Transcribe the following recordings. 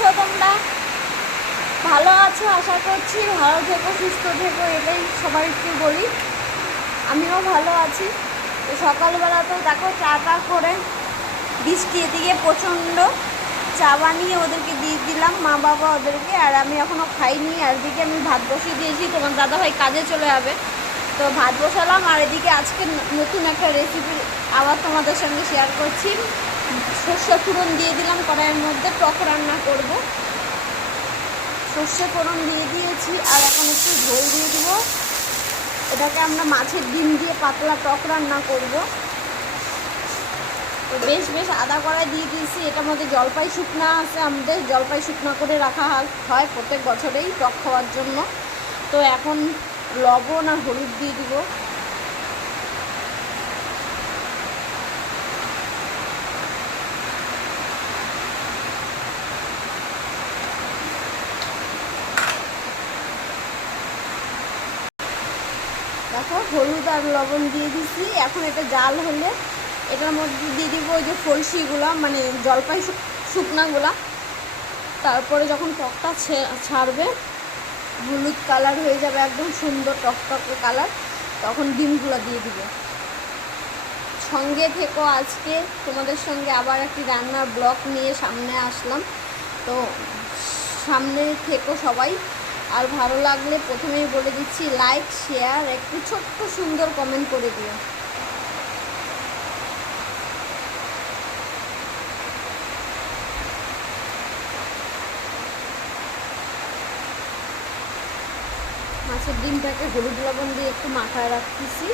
আছো তোমরা? ভালো আছো আশা করছি। ভালো থেকো, সুস্থ থেকো, এটাই সবাইকে বলি। আমিও ভালো আছি। তো সকালবেলা তো দেখো চা টা করে, বৃষ্টি এদিকে প্রচণ্ড, চা বানিয়ে ওদেরকে দিয়ে দিলাম, মা বাবা ওদেরকে। আর আমি এখনও খাইনি। আর এদিকে আমি ভাত বসিয়ে দিয়েছি, তোমার দাদাভাই কাজে চলে যাবে, তো ভাত বসালাম। আর এদিকে আজকে নতুন একটা রেসিপি আবার তোমাদের সঙ্গে শেয়ার করছি। সর্ষে ফোড়ন দিয়ে দিলাম কড়াইয়ের মধ্যে, টক রান্না করব। সর্ষে ফোড়ন দিয়ে দিয়েছি, আর এখন একটু ঝোল দিয়ে দিব। এটাকে আমরা মাছের ডিম দিয়ে পাতলা টক রান্না করব। তো বেশ বেশ আদা কড়াই দিয়ে দিয়েছি। এটার মধ্যে জলপাই শুকনা আছে, আমাদের জলপাই শুকনা করে রাখা হয় প্রত্যেক বছরেই টক খাওয়ার জন্য। তো এখন লবণ আর হলুদ দিয়ে দিব। দেখো হলুদ আর লবণ দিয়ে দিছি। এখন এটা জাল হলে এটার মধ্যে দিয়ে দিব ওই যে ফলসিগুলো, মানে জলপাই শুকনাগুলা। তারপরে যখন টকটা ছাড়বে, হলুদ কালার হয়ে যাবে, একদম সুন্দর টকটকে কালার, তখন ডিমগুলো দিয়ে দিব। সঙ্গে থেকো, আজকে তোমাদের সঙ্গে আবার একটি রান্নার ব্লগ নিয়ে সামনে আসলাম। তো সামনে থেকো সবাই। আর ভালো লাগলে প্রথমেই বলে দিচ্ছি, লাইক শেয়ার একটু ছোট্ট সুন্দর কমেন্ট করে দিও। মাছের ডিমটাকে হলুদ লবণ দিয়ে একটু মাখায় রাখতেছি।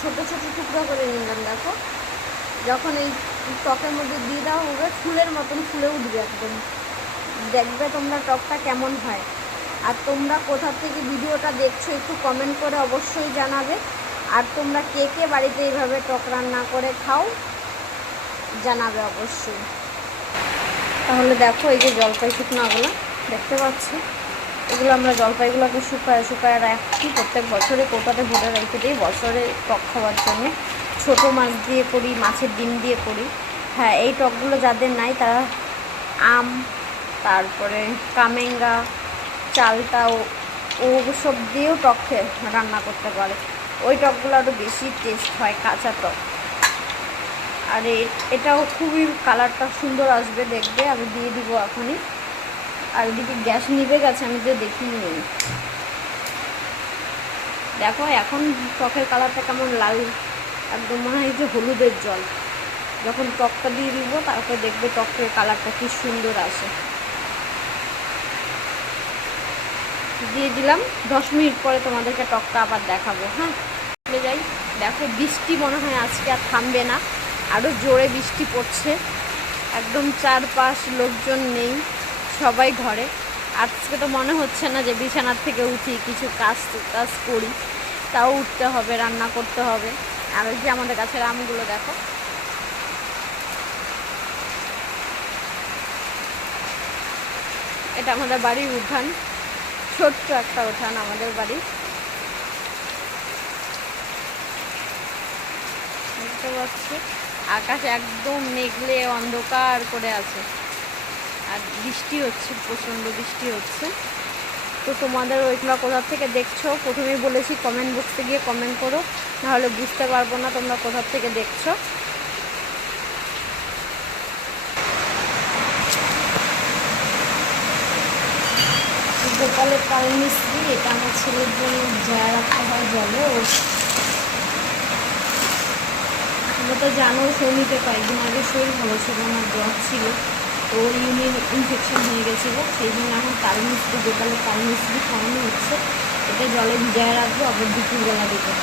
ছোট ছোট টুকরা করে নিলাম। দেখো যখন এই টকের মধ্যে দিয়ে দেওয়া হবে, ফুলের মতন ফুলে উঠবে একদম। দেখবে তোমরা টকটা কেমন হয়। আর তোমরা কোথা থেকে ভিডিওটা দেখছো একটু কমেন্ট করে অবশ্যই জানাবে। আর তোমরা কে কে বাড়িতে এইভাবে টক রান্না করে খাও জানাবে অবশ্যই। তাহলে দেখো এই যে জলপাই শুকনাগুলো দেখতে পাচ্ছি, এগুলো আমরা জলপাইগুলোকে শুকায় রাখছি প্রত্যেক বছরে, কৌটাতে ভরে রেখে দিই বছরে টক খাওয়ার জন্য। ছোটো মাছ দিয়ে করি, মাছের ডিম দিয়ে করি। হ্যাঁ, এই টকগুলো যাদের নাই তারা আম, তারপরে কামেঙ্গা, চালটা ও সব দিয়েও টক রান্না করতে পারে। ওই টকগুলো আরও বেশি টেস্ট হয়, কাঁচা টক। আর এটাও খুবই কালারটা সুন্দর আসবে, দেখবে। আমি দিয়ে দিব এখনই। আর এদিকে গ্যাস নিভে গেছে, আমি তো দেখিয়ে নিই। দেখো এখন টকের কালারটা কেমন লাল, একদম মনে হয় যে হলুদের জল। যখন টকটা দিয়ে দিব তারপরে দেখবে টকের কালারটা কি সুন্দর আসে। দিয়ে দিলাম। 10 মিনিট পরে তোমাদেরকে টকটা আবার দেখাবো। হ্যাঁ, চলে যাই। দেখো বৃষ্টি মনে হয় আজকে আর থামবে না, আরও জোরে বৃষ্টি পড়ছে। একদম চারপাশ লোকজন নেই, সবাই ঘরে। আজকে তো মনে হচ্ছে না যে বিছানার থেকে উঠি কিছু কাজ করি, তাও উঠতে হবে, রান্না করতে হবে। আর ওই যে আমাদের গাছের আমগুলো দেখো, এটা আমাদের বাড়ির উঠান, ছোট্ট একটা উঠান আমাদের বাড়ি। দেখতে পাচ্ছি আকাশ একদম মেঘলে অন্ধকার করে আছে, আর বৃষ্টি হচ্ছে, প্রচণ্ড বৃষ্টি হচ্ছে। তো তোমাদের ওইগুলো কোথা থেকে দেখছো প্রথমেই বলেছি কমেন্ট বক্সে গিয়ে কমেন্ট করো, নাহলে বুঝতে পারবো না তোমরা কোথা থেকে দেখছো। গোপালের কাল মিস্ত্রি, এটা আমার ছেলের জন্য ভিজায় রাখতে হয় জলে। তোমরা তো জানো সৌমিকে কয়েকদিন আগে শরীর ভালো ছিল না, জ্বর ছিল, তো ওর ইউরিন ইনফেকশন হয়ে গেছিলো। সেই জন্য এখন কাল মিস্ত্রি, গোপালের কাল মিস্ত্রি খাওয়ানো হচ্ছে। এটা জলে ভিজায় রাখবো, আবার দুপুরবেলা দিতে।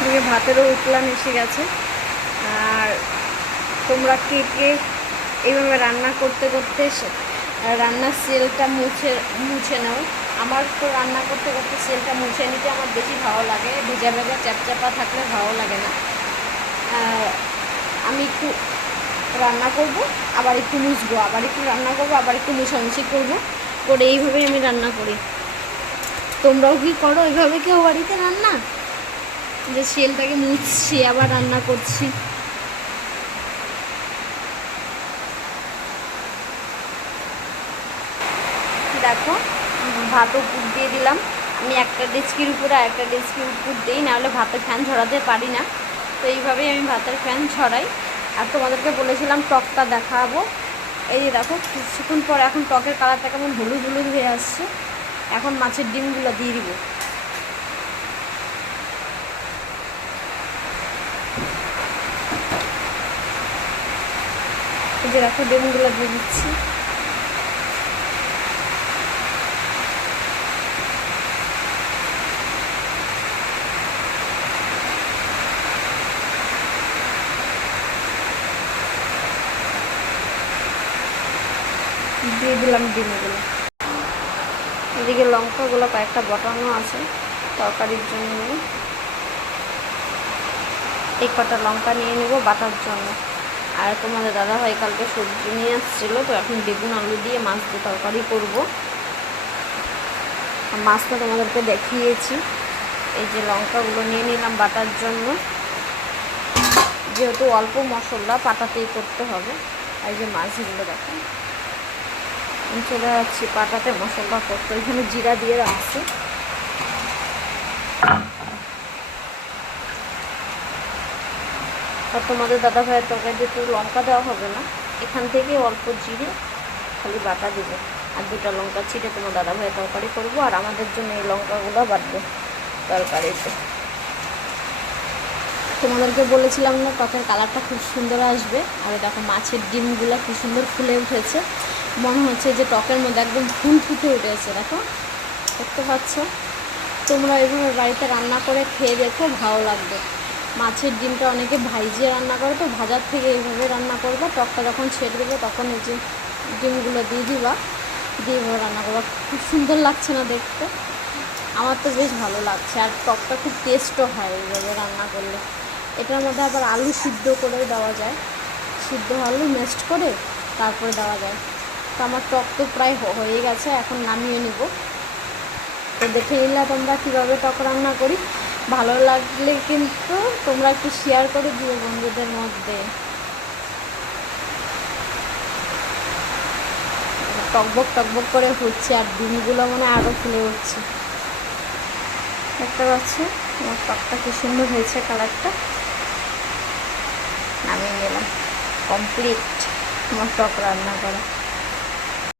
এদিকে ভাতেরও উতলান এসে গেছে। আর তোমরা কে কে এইভাবে রান্না করতে করতে রান্নার সেলটা মুছে নাও। আমার তো রান্না করতে করতে সেলটা মুছে নিতে আমার বেশি ভালো লাগে, ভেজা ভেজা চ্যাপচ্যাপা থাকলে ভালো লাগে না। আমি একটু রান্না করব, আবার একটু মুছবো, আবার একটু রান্না করব, আবার একটু মুছামুছি করবো, করে এইভাবেই আমি রান্না করি। তোমরাও কি করো এইভাবে কেউ বাড়িতে রান্না, যে সেলটাকে মুছছি আবার রান্না করছি? দেখো ভাতও উপর দিয়ে দিলাম। আমি একটা ডেচকির উপরে আর একটা ডেচকির উপর দিই, নাহলে ভাতের ফ্যান ঝরাতে পারি না। তো এইভাবেই আমি ভাতের ফ্যান ছড়াই। আর তোমাদেরকে বলেছিলাম টকটা দেখাবো। এই যে দেখো কিছুক্ষণ পর এখন টকের কালারটা কেমন হলুদ হলুদ হয়ে আসছে। এখন মাছের ডিমগুলো দিয়ে দিব। এই যে দেখো ডিমগুলো দিয়ে দিচ্ছি। দিয়ে দিলাম ডিমগুলো। এদিকে লঙ্কাগুলো কয়েকটা বটানো আছে তরকারির জন্য। এই কটা লঙ্কা নিয়ে নেব বাটার জন্য। আর তোমাদের দাদাভাই কালকে সবজি নিয়ে আসছিলো, তো এখন বেগুন আলু দিয়ে মাছ দিয়ে তরকারি করবো। মাছটা তোমাদেরকে দেখিয়েছি। এই যে লঙ্কাগুলো নিয়ে নিলাম বাটার জন্য, যেহেতু অল্প মশলা পাটাতেই করতে হবে। এই যে মাছগুলো দেখো আমি চলে যাচ্ছি পাটাতে মশলা করতে। ওইখানে জিরা দিয়ে রাখছি। আর তোমাদের দাদা ভাইয়ের তরকারিতে তো লঙ্কা দেওয়া হবে না, এখান থেকে অল্প জিরে খালি বাটা দেবে আর 2টা লঙ্কা ছিটে তোমার দাদা ভাইয়ের তরকারি করবো। আর আমাদের জন্য এই লঙ্কাগুলো বাটবো তরকারিতে। তোমাদেরকে বলেছিলাম না টকের কালারটা খুব সুন্দর আসবে। আর দেখো মাছের ডিমগুলো খুব সুন্দর ফুলে উঠেছে, মনে হচ্ছে যে টকের মধ্যে একদম ফুল ফুটে উঠেছে। দেখো দেখতে পাচ্ছ? তোমরা এইভাবে বাড়িতে রান্না করে খেয়ে দেখো, ভালো লাগবে। মাছের ডিমটা অনেকে ভাইজিয়ে রান্না করে, তো ভাজার থেকে এইভাবে রান্না করবো। টকটা যখন ছেড়ে দেবো তখন এই যে ডিমগুলো দিয়ে দিবা, দিয়ে রান্না করবা। খুব সুন্দর লাগছে না দেখতে? আমার তো বেশ ভালো লাগছে। আর টকটা খুব টেস্টও হয় এইভাবে রান্না করলে। এটার মধ্যে আবার আলু সিদ্ধ করেও দেওয়া যায়, সিদ্ধ আলু মেস্ট করে তারপরে দেওয়া যায়। তো আমার টক তো প্রায় হয়ে গেছে, এখন নামিয়ে নেব। তো দেখে নিলে তোমরা কীভাবে টক রান্না করি। ভালো লাগলে কিন্তু তোমরা একটু শেয়ার করে দিও বন্ধুদের মধ্যে। টকবক টকবক করে হচ্ছে, আর ডিমগুলো মানে আরও ফুলে উঠছে। দেখতে পাচ্ছি আমার টকটা কি সুন্দর হয়েছে, কালারটা। নামিয়ে নিলাম, কমপ্লিট আমার টক রান্না করা।